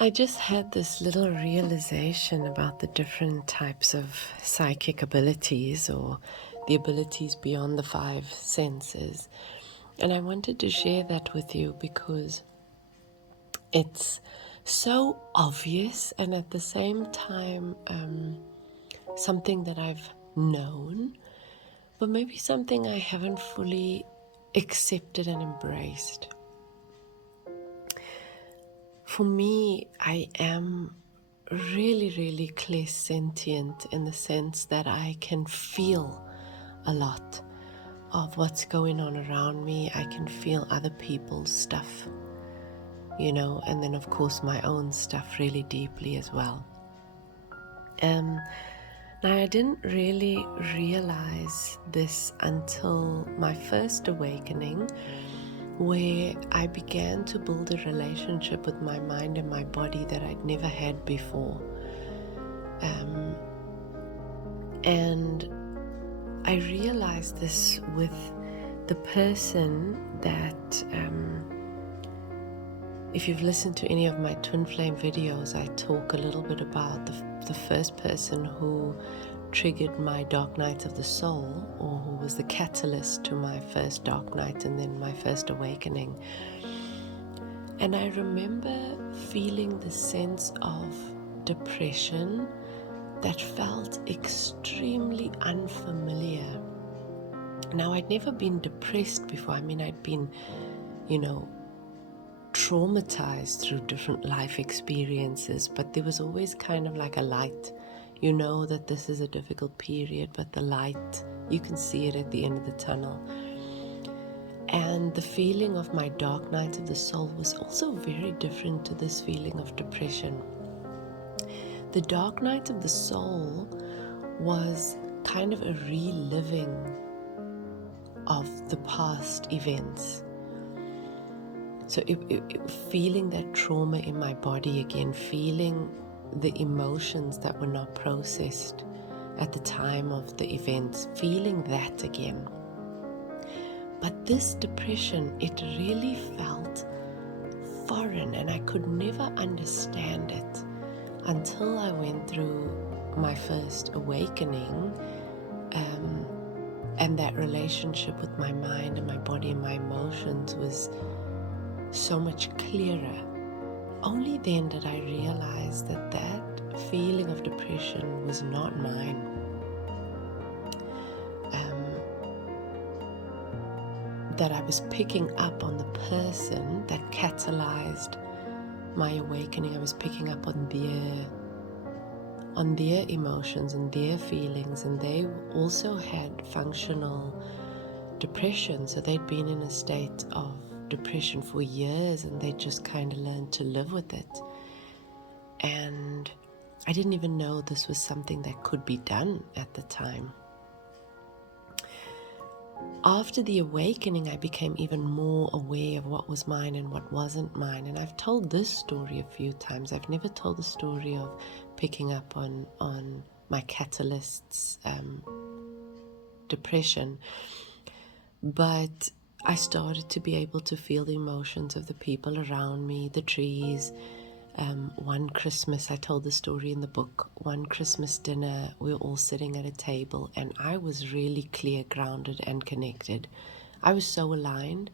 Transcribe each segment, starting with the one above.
I just had this little realization about the different types of psychic abilities or the abilities beyond the five senses. And I wanted to share that with you because it's so obvious and at the same time something that I've known, but maybe something I haven't fully accepted and embraced. For me, I am really, really clairsentient in the sense that I can feel a lot of what's going on around me. I can feel other people's stuff, and then of course my own stuff really deeply as well. Now, I didn't really realize this until my first awakening, where I began to build a relationship with my mind and my body that I'd never had before. And I realized this with the person that, if you've listened to any of my twin flame videos, I talk a little bit about the first person who triggered my dark night of the soul, or who was the catalyst to my first dark night and then my first awakening. And I remember feeling the sense of depression that felt extremely unfamiliar. Now, I'd never been depressed before. I mean, I'd been, traumatized through different life experiences, but there was always kind of like a light. You know that this is a difficult period, but the light, you can see it at the end of the tunnel. And the feeling of my dark night of the soul was also very different to this feeling of depression. The dark night of the soul was kind of a reliving of the past events. So feeling that trauma in my body again, feeling the emotions that were not processed at the time of the events, feeling that again. But this depression, it really felt foreign, and I could never understand it until I went through my first awakening, and that relationship with my mind and my body and my emotions was so much clearer. Only then did I realize that that feeling of depression was not mine. That I was picking up on the person that catalyzed my awakening. I was picking up on their emotions and their feelings, and they also had functional depression. So they'd been in a state of depression for years, and they just kind of learned to live with it. And I didn't even know this was something that could be done at the time. After the awakening, I became even more aware of what was mine and what wasn't mine. And I've told this story a few times. I've never told the story of picking up on my catalyst's depression. But I started to be able to feel the emotions of the people around me, the trees. One Christmas, I told the story in the book, one Christmas dinner, we were all sitting at a table, and I was really clear, grounded, and connected. I was so aligned.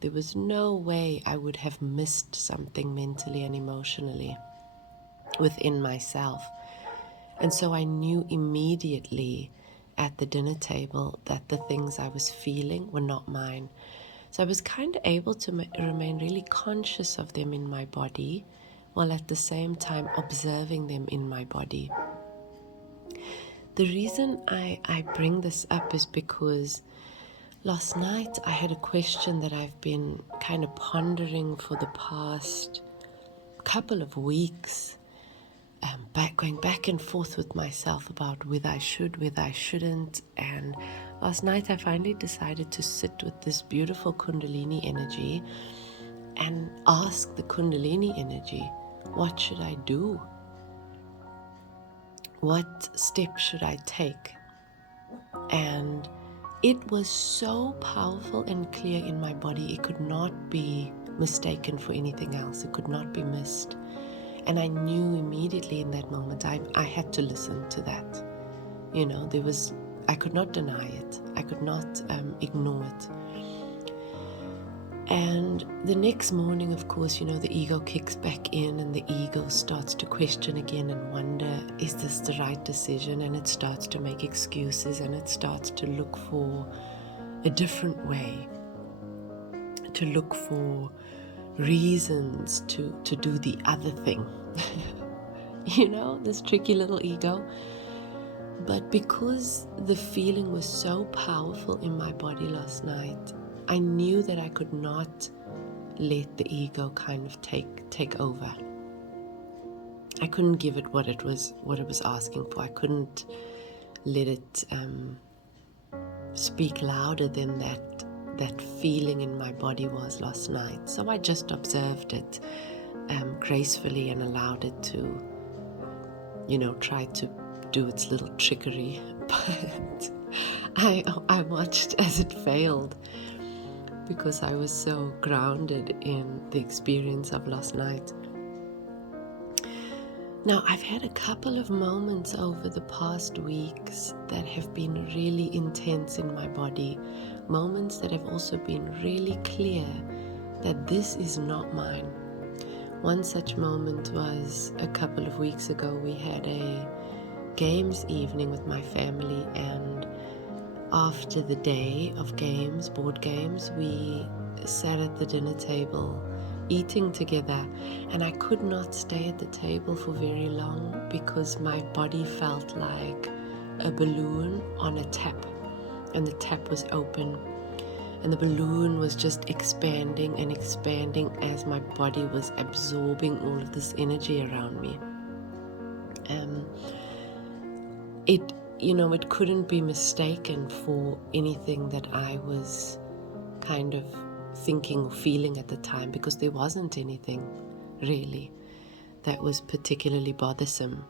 There was no way I would have missed something mentally and emotionally within myself. And so I knew immediately at the dinner table that the things I was feeling were not mine. So I was kind of able to remain really conscious of them in my body, while at the same time observing them in my body. The reason I bring this up is because last night I had a question that I've been kind of pondering for the past couple of weeks, going back and forth with myself about whether I should, whether I shouldn't. And last night I finally decided to sit with this beautiful Kundalini energy and ask the Kundalini energy, what should I do? What step should I take? And it was so powerful and clear in my body, it could not be mistaken for anything else. It could not be missed. And I knew immediately in that moment I had to listen to that. I could not deny it. I could not ignore it. And the next morning, of course, the ego kicks back in and the ego starts to question again and wonder, is this the right decision? And it starts to make excuses and it starts to look for a different way, to look for reasons to do the other thing. This tricky little ego. But because the feeling was so powerful in my body last night, I knew that I could not let the ego kind of take over. I couldn't give it what it was asking for. I couldn't let it speak louder than that feeling in my body was last night. So I just observed it gracefully and allowed it to, try to do its little trickery. But I watched as it failed, because I was so grounded in the experience of last night. Now, I've had a couple of moments over the past weeks that have been really intense in my body, moments that have also been really clear that this is not mine. One such moment was a couple of weeks ago. We had a games evening with my family, and after the day of games, board games, we sat at the dinner table eating together, and I could not stay at the table for very long because my body felt like a balloon on a tap, and the tap was open, and the balloon was just expanding and expanding as my body was absorbing all of this energy around me. It couldn't be mistaken for anything that I was kind of thinking or feeling at the time, because there wasn't anything really that was particularly bothersome.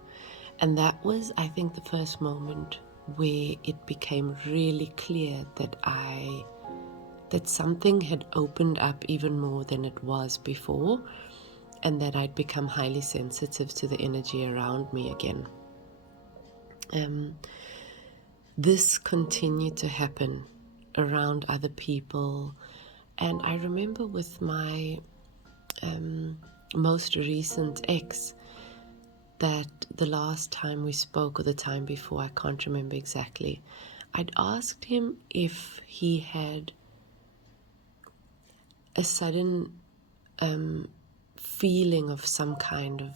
And that was, I think, the first moment where it became really clear that something had opened up even more than it was before, and that I'd become highly sensitive to the energy around me again. This continued to happen around other people, and I remember with my most recent ex that the last time we spoke, or the time before, I can't remember exactly, I'd asked him if he had a sudden feeling of some kind of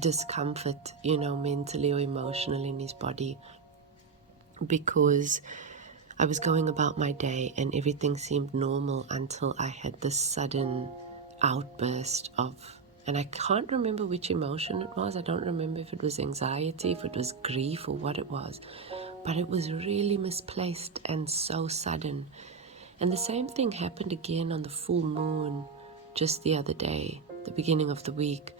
discomfort, mentally or emotionally in his body, because I was going about my day and everything seemed normal until I had this sudden outburst of, and I can't remember which emotion it was. I don't remember if it was anxiety, if it was grief, or what it was, but it was really misplaced and so sudden. And the same thing happened again on the full moon just the other day, the beginning of the week,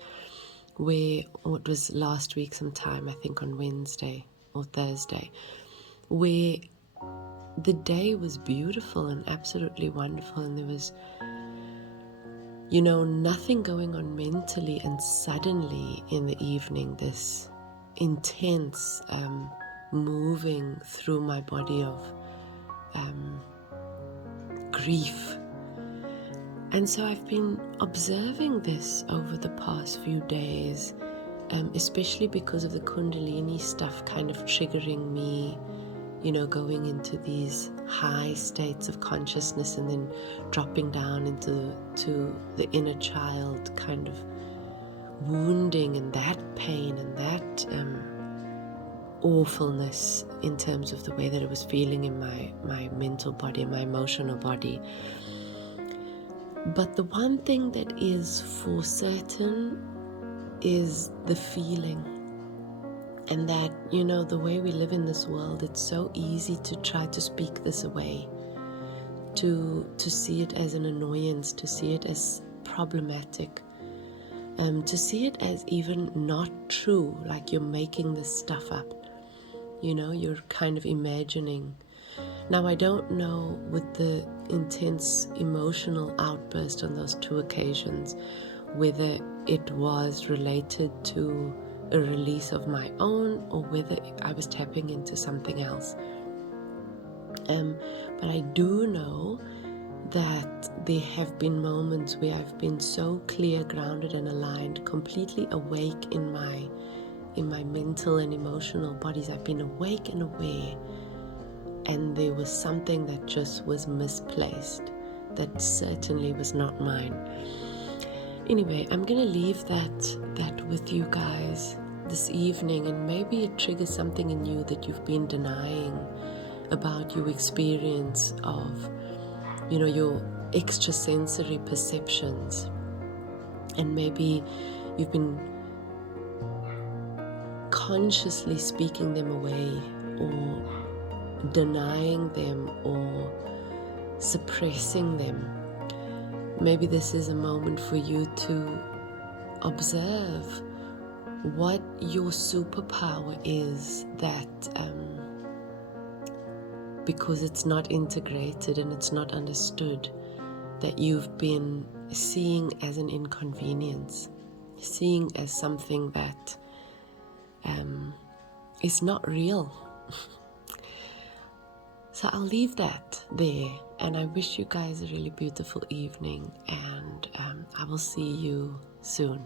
where, or it was last week sometime, I think on Wednesday or Thursday, where the day was beautiful and absolutely wonderful, and there was, nothing going on mentally, and suddenly in the evening, this intense moving through my body of grief. And so I've been observing this over the past few days, especially because of the Kundalini stuff kind of triggering me, going into these high states of consciousness and then dropping down into the inner child, kind of wounding and that pain and that awfulness in terms of the way that it was feeling in my mental body, my emotional body. But the one thing that is for certain is the feeling. And that, the way we live in this world, it's so easy to try to speak this away, to see it as an annoyance, to see it as problematic, to see it as even not true, like you're making this stuff up, you're kind of imagining. Now, I don't know, with the intense emotional outburst on those two occasions, whether it was related to a release of my own or whether I was tapping into something else. But I do know that there have been moments where I've been so clear, grounded and aligned, completely awake in my mental and emotional bodies. I've been awake and aware, and there was something that just was misplaced, that certainly was not mine. Anyway, I'm gonna leave that with you guys this evening, and maybe it triggers something in you that you've been denying about your experience of, your extrasensory perceptions, and maybe you've been consciously speaking them away or denying them or suppressing them. Maybe this is a moment for you to observe what your superpower is that because it's not integrated and it's not understood, that you've been seeing as an inconvenience, seeing as something that is not real. So I'll leave that there, and I wish you guys a really beautiful evening, and I will see you soon.